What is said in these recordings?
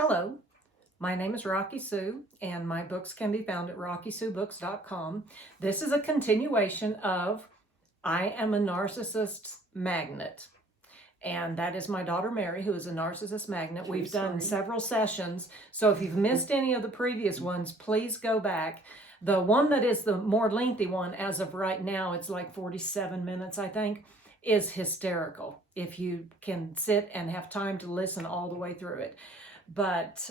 Hello, my name is Rocky Sue, and my books can be found at rockysuebooks.com. This is a continuation of I Am a Narcissist Magnet. And that is my daughter Mary, who is a narcissist magnet. We've done several sessions, so if you've missed any of the previous ones, please go back. The one that is the more lengthy one, as of right now, it's like 47 minutes, I think, is hysterical, if you can sit and have time to listen all the way through it. But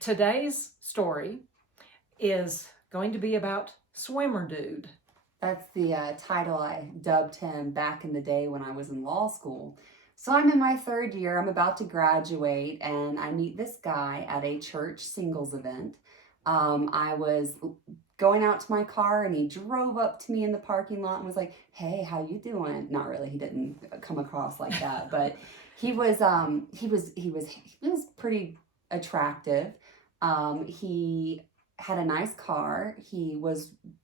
today's story is going to be about Swimmer Dude. That's the title I dubbed him back in the day when I was in law school. So I'm in my third year, I'm about to graduate, and I meet this guy at a church singles event. I was going out to my car and he drove up to me in the parking lot and was like, "Hey, how you doing?" Not really, he didn't come across like that, but he was pretty attractive. He had a nice car.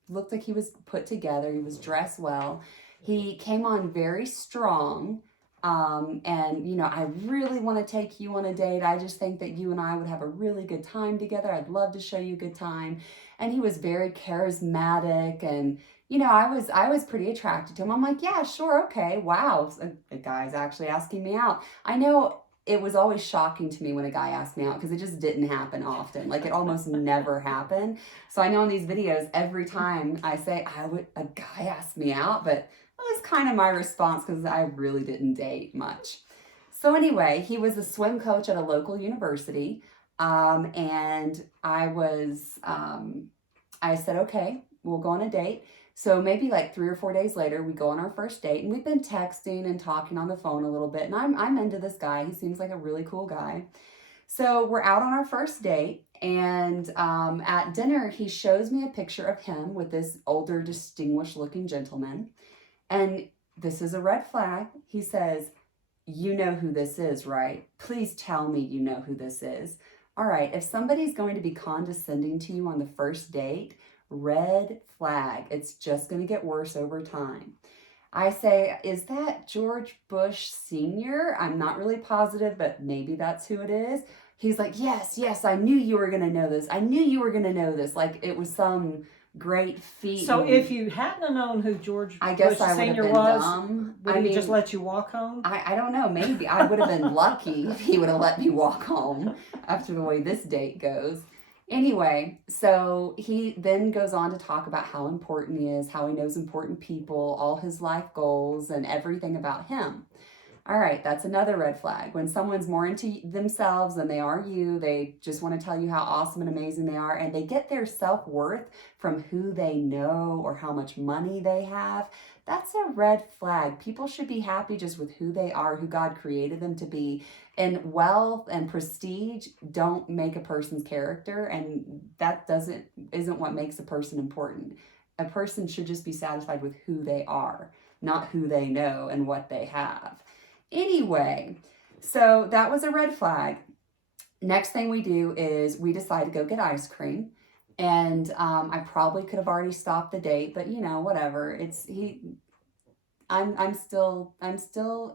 Looked like he was put together. He was dressed well. He came on very strong. And I really want to take you on a date. I just think that you and I would have a really good time together. I'd love to show you a good time. And he was very charismatic, and I was pretty attracted to him. I'm like, yeah, sure, okay, wow, the guy's actually asking me out. I know it was always shocking to me when a guy asked me out because it just didn't happen often. Like, it almost never happened. So I know in these videos, every time I say a guy asked me out, but that was kind of my response because I really didn't date much. So anyway, he was a swim coach at a local university. And I said, okay, we'll go on a date. So maybe like 3 or 4 days later, we go on our first date, and we've been texting and talking on the phone a little bit. And I'm into this guy. He seems like a really cool guy. So we're out on our first date, and at dinner, he shows me a picture of him with this older, distinguished-looking gentleman. And this is a red flag. He says, "You know who this is, right? Please tell me you know who this is." All right, if somebody's going to be condescending to you on the first date, red flag. It's just going to get worse over time. I say, "Is that George Bush Sr.?" I'm not really positive, but maybe that's who it is. He's like, yes, I knew you were going to know this. I knew you were going to know this. Like it was some great feat. So if you hadn't known who George I guess Bush I would have Sr. been was, dumb. would he just let you walk home? I don't know. Maybe I would have been lucky if he would have let me walk home after the way this date goes. Anyway, so he then goes on to talk about how important he is, how he knows important people, all his life goals, and everything about him. All right, that's another red flag. When someone's more into themselves than they are you, they just want to tell you how awesome and amazing they are, and they get their self-worth from who they know or how much money they have. That's a red flag. People should be happy just with who they are, who God created them to be. And wealth and prestige don't make a person's character, and that isn't what makes a person important. A person should just be satisfied with who they are, not who they know and what they have. Anyway, so that was a red flag. Next thing we do is we decide to go get ice cream. And I probably could have already stopped the date, but whatever. I'm still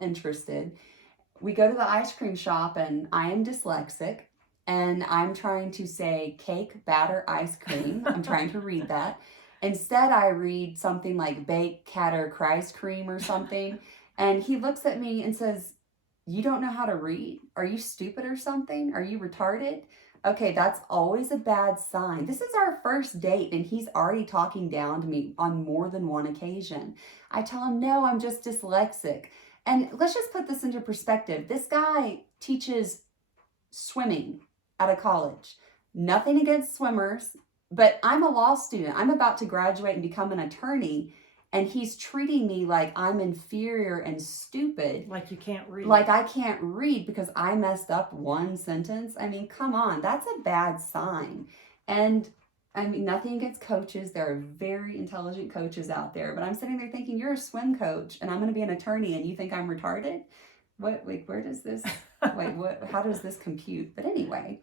interested. We go to the ice cream shop, and I am dyslexic, and I'm trying to say cake batter ice cream. I'm trying to read that. Instead, I read something like bake catter ice cream or something. And he looks at me and says, "You don't know how to read? Are you stupid or something? Are you retarded?" Okay, that's always a bad sign. This is our first date, and he's already talking down to me on more than one occasion. I tell him, "No, I'm just dyslexic." And let's just put this into perspective. This guy teaches swimming at a college. Nothing against swimmers, but I'm a law student. I'm about to graduate and become an attorney. And he's treating me like I'm inferior and stupid. Like you can't read. Like I can't read because I messed up one sentence. I mean, come on, that's a bad sign. And I mean, nothing against coaches. There are very intelligent coaches out there. But I'm sitting there thinking, you're a swim coach and I'm going to be an attorney and you think I'm retarded? What, like, where does this, like, what, how does this compute? But anyway,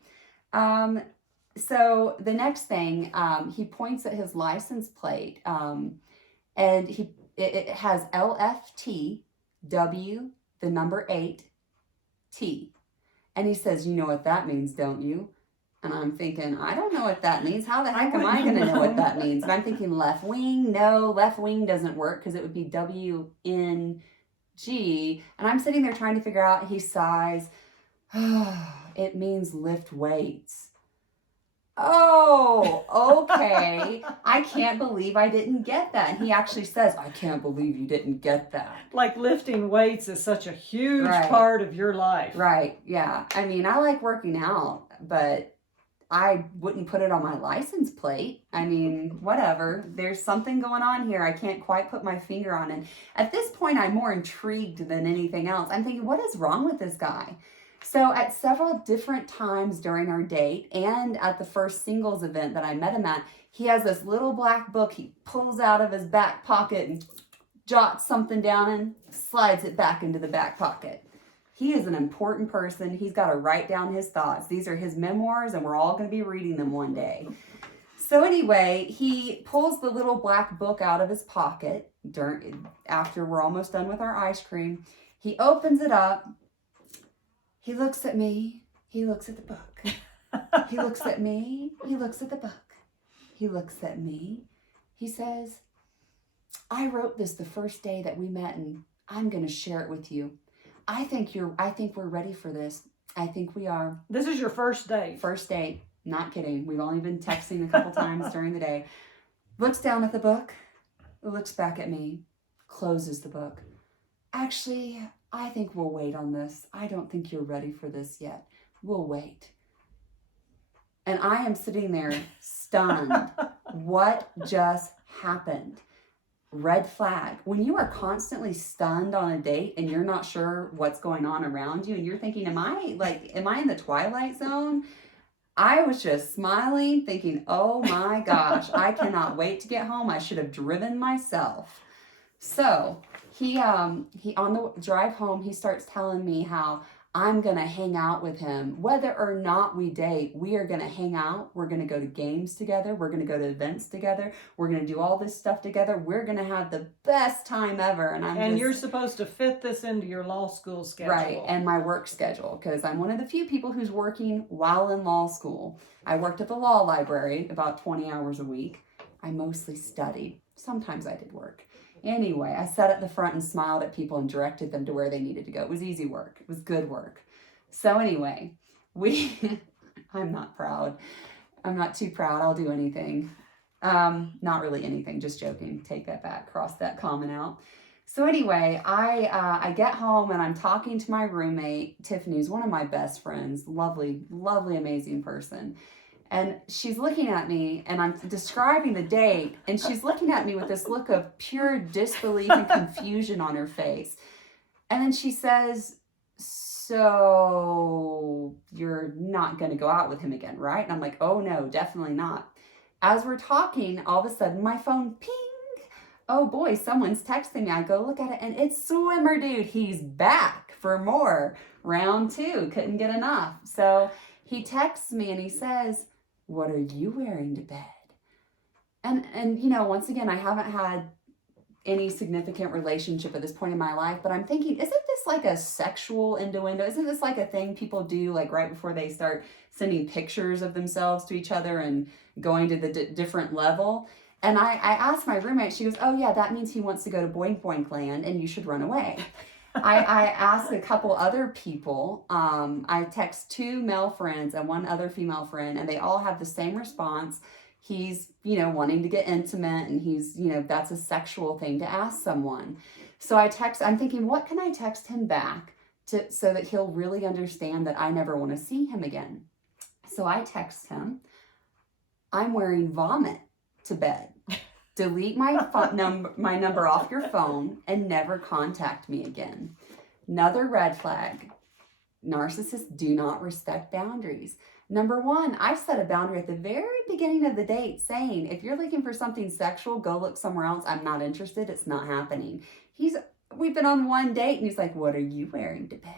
so the next thing, he points at his license plate, and it has LFT W, the number 8, T. And he says, you know what that means, don't you? And I'm thinking, I don't know what that means. How the heck am I going to know what that means? And I'm thinking left wing. No, left wing doesn't work because it would be WNG. And I'm sitting there trying to figure out. He sighs. It means lift weights. Oh, okay. I can't believe I didn't get that. And he actually says, I can't believe you didn't get that. Like lifting weights is such a huge Right. part of your life. Right, yeah. I mean, I like working out, but I wouldn't put it on my license plate. I mean, whatever. There's something going on here. I can't quite put my finger on it. At this point, I'm more intrigued than anything else. I'm thinking, what is wrong with this guy? So at several different times during our date and at the first singles event that I met him at, he has this little black book he pulls out of his back pocket and jots something down and slides it back into the back pocket. He is an important person. He's got to write down his thoughts. These are his memoirs, and we're all going to be reading them one day. So anyway, he pulls the little black book out of his pocket after we're almost done with our ice cream. He opens it up. He looks at me. He looks at the book. He looks at me. He looks at the book. He looks at me. He says, I wrote this the first day that we met, and I'm going to share it with you. I think we're ready for this. I think we are. This is your first date. First date. Not kidding. We've only been texting a couple times during the day. Looks down at the book. Looks back at me. Closes the book. Actually, I think we'll wait on this. I don't think you're ready for this yet. We'll wait. And I am sitting there stunned. What just happened? Red flag. When you are constantly stunned on a date and you're not sure what's going on around you and you're thinking, am I in the twilight zone? I was just smiling, thinking, oh my gosh, I cannot wait to get home. I should have driven myself. So he on the drive home, he starts telling me how I'm going to hang out with him. Whether or not we date, we are going to hang out. We're going to go to games together. We're going to go to events together. We're going to do all this stuff together. We're going to have the best time ever. And you're supposed to fit this into your law school schedule. Right, and my work schedule, because I'm one of the few people who's working while in law school. I worked at the law library about 20 hours a week. I mostly studied. Sometimes I did work. Anyway, I sat at the front and smiled at people and directed them to where they needed to go. It was easy work. It was good work. So anyway, I'm not proud. I'm not too proud. I'll do anything. Not really anything, just joking. Take that back, cross that comment out. So anyway, I get home and I'm talking to my roommate, Tiffany, who's one of my best friends. Lovely, lovely, amazing person. And she's looking at me, and I'm describing the date, and she's looking at me with this look of pure disbelief and confusion on her face. And then she says, so you're not going to go out with him again, right? And I'm like, oh no, definitely not. As we're talking, all of a sudden my phone ping. Oh boy, someone's texting me. I go look at it, and it's Swimmer Dude. He's back for more. Round 2. Couldn't get enough. So he texts me and he says, what are you wearing to bed? And you know, once again, I haven't had any significant relationship at this point in my life, but I'm thinking, isn't this like a sexual innuendo? Isn't this like a thing people do like right before they start sending pictures of themselves to each other and going to the different level? And I asked my roommate, she goes, oh yeah, that means he wants to go to Boink Boink Land and you should run away. I asked a couple other people. I text 2 male friends and 1 other female friend, and they all have the same response. He's, wanting to get intimate, and he's, that's a sexual thing to ask someone. So I'm thinking, what can I text him back so that he'll really understand that I never want to see him again? So I text him, I'm wearing vomit to bed. Delete my number off your phone and never contact me again. Another red flag. Narcissists do not respect boundaries. Number 1, I set a boundary at the very beginning of the date saying, if you're looking for something sexual, go look somewhere else. I'm not interested. It's not happening. We've been on 1 date and he's like, what are you wearing to bed?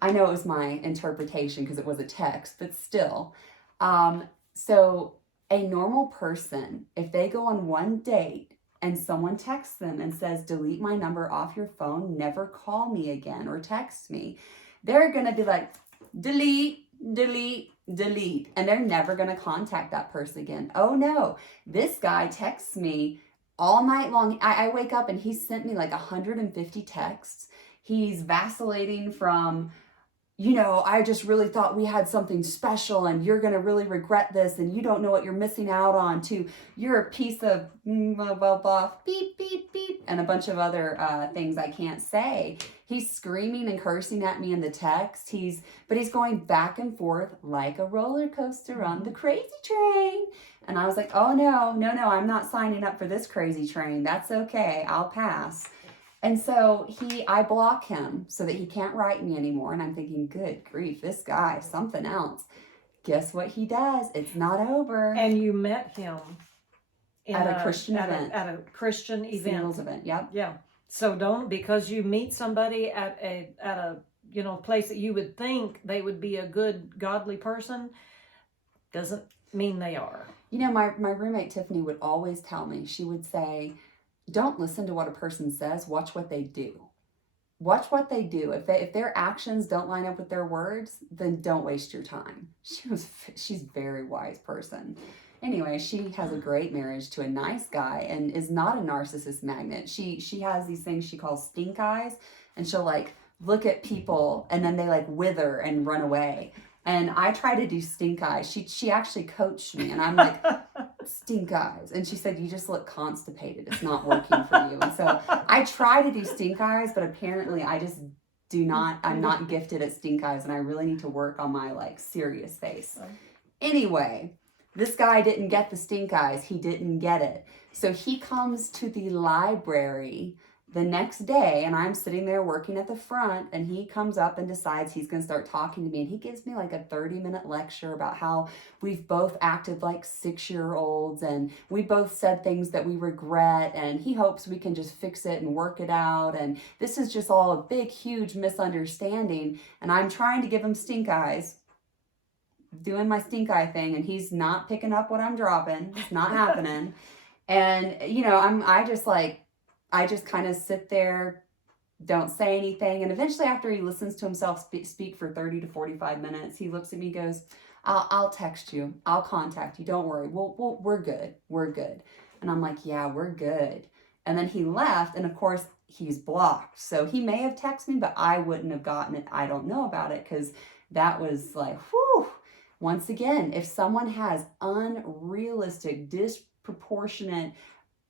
I know it was my interpretation because it was a text, but still. So a normal person, if they go on 1 date and someone texts them and says, delete my number off your phone, never call me again or text me, they're going to be like, delete, delete, delete. And they're never going to contact that person again. Oh no, this guy texts me all night long. I wake up and he sent me like 150 texts. He's vacillating from, I just really thought we had something special and you're going to really regret this and you don't know what you're missing out on, to you're a piece of blah, blah, blah, beep, beep, beep, and a bunch of other things I can't say. He's screaming and cursing at me in the text. But he's going back and forth like a roller coaster on the crazy train. And I was like, oh no, I'm not signing up for this crazy train. That's okay. I'll pass. And so I block him so that he can't write me anymore. And I'm thinking, good grief, this guy, something else. Guess what he does? It's not over. And you met him at a Christian event. At a Christian event. Singles event, yep. Yeah. So don't, because you meet somebody at a place that you would think they would be a good, godly person, doesn't mean they are. My roommate Tiffany would always tell me, she would say, don't listen to what a person says, watch what they do. Watch what they do. If their actions don't line up with their words, then don't waste your time. She's a very wise person. Anyway, she has a great marriage to a nice guy and is not a narcissist magnet. She has these things she calls stink eyes, and she'll like look at people and then they like wither and run away. And I try to do stink eyes. She actually coached me, and I'm like, stink eyes. And she said, you just look constipated. It's not working for you. And so I try to do stink eyes, but apparently I just I'm not gifted at stink eyes, and I really need to work on my like serious face. Anyway, this guy didn't get the stink eyes. He didn't get it. So he comes to the library the next day, and I'm sitting there working at the front, and he comes up and decides he's going to start talking to me, and he gives me like a 30-minute lecture about how we've both acted like 6-year-olds, and we both said things that we regret, and he hopes we can just fix it and work it out, and this is just all a big, huge misunderstanding. And I'm trying to give him stink eyes, doing my stink eye thing, and he's not picking up what I'm dropping. It's not happening. And I just kind of sit there, don't say anything. And eventually, after he listens to himself speak for 30 to 45 minutes, he looks at me and goes, I'll text you. I'll contact you. Don't worry. We're good. We're good. And I'm like, yeah, we're good. And then he left. And of course, he's blocked. So he may have texted me, but I wouldn't have gotten it. I don't know about it, because that was like, whew. Once again, if someone has unrealistic, disproportionate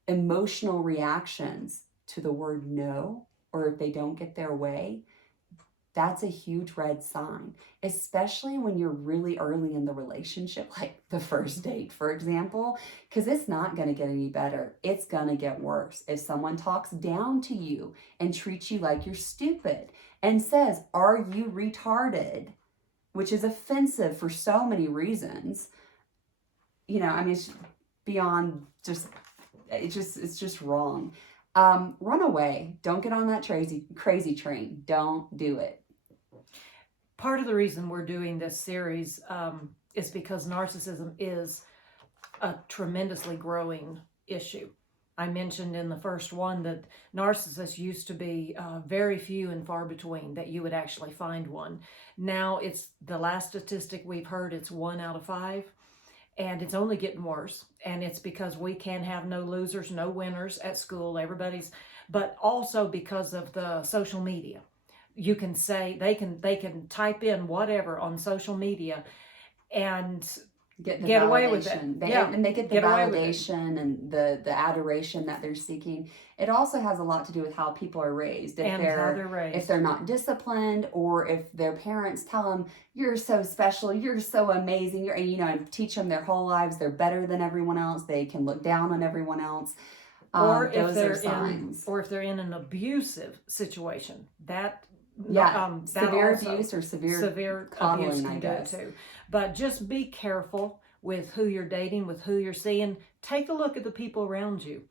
emotional reactions to the word no, or if they don't get their way, that's a huge red sign, especially when you're really early in the relationship, like the first date, for example, because it's not going to get any better. It's going to get worse. If someone talks down to you and treats you like you're stupid and says, are you retarded, which is offensive for so many reasons, it's beyond just, it's just wrong. Run away. Don't get on that crazy train. Don't do it. Part of the reason we're doing this series is because narcissism is a tremendously growing issue. I mentioned in the first one that narcissists used to be very few and far between, that you would actually find one. Now it's the last statistic we've heard, it's 1 out of 5. And it's only getting worse. And it's because we can have no losers, no winners at school. But also because of the social media. You can say, they can type in whatever on social media and get away with it. And they get the validation and the adoration that they're seeking. It also has a lot to do with how people are raised. How they're raised. If they're not disciplined, or if their parents tell them, you're so special, you're so amazing, and teach them their whole lives they're better than everyone else, they can look down on everyone else. Or those are signs. Or if they're in an abusive situation, severe abuse or severe coddling, abuse can I guess. do too. But just be careful with who you're dating, with who you're seeing. Take a look at the people around you.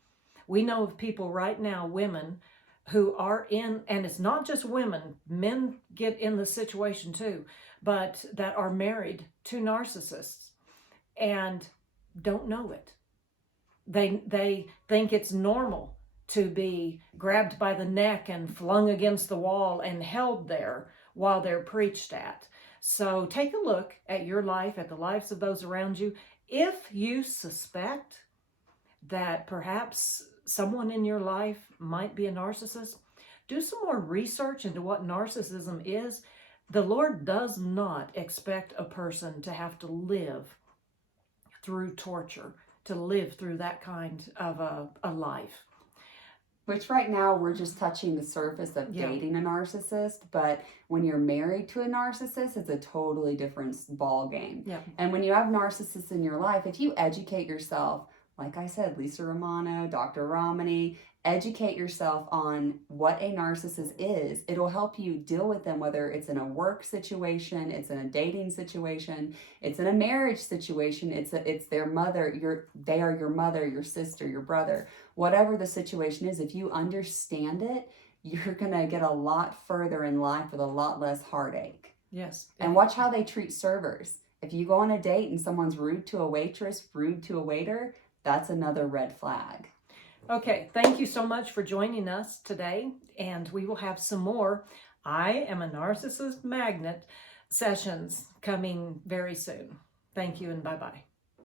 We know of people right now, women, who are in, and it's not just women, men get in the situation too, but that are married to narcissists and don't know it. They think it's normal to be grabbed by the neck and flung against the wall and held there while they're preached at. So take a look at your life, at the lives of those around you. If you suspect that perhaps someone in your life might be a narcissist, do some more research into what narcissism is. The Lord does not expect a person to have to live through torture, to live through that kind of a life. Which right now we're just touching the surface of Yeah. dating a narcissist, but when you're married to a narcissist, it's a totally different ball game. Yeah. And when you have narcissists in your life, if you educate yourself, like I said, Lisa Romano, Dr. Romani, educate yourself on what a narcissist is. It'll help you deal with them, whether it's in a work situation, it's in a dating situation, it's in a marriage situation, it's their mother, they are your mother, your sister, your brother. Whatever the situation is, if you understand it, you're going to get a lot further in life with a lot less heartache. Yes. And watch how they treat servers. If you go on a date and someone's rude to a waitress, rude to a waiter, that's another red flag. Okay, thank you so much for joining us today, and we will have some more I Am a Narcissist Magnet sessions coming very soon. Thank you, and bye-bye.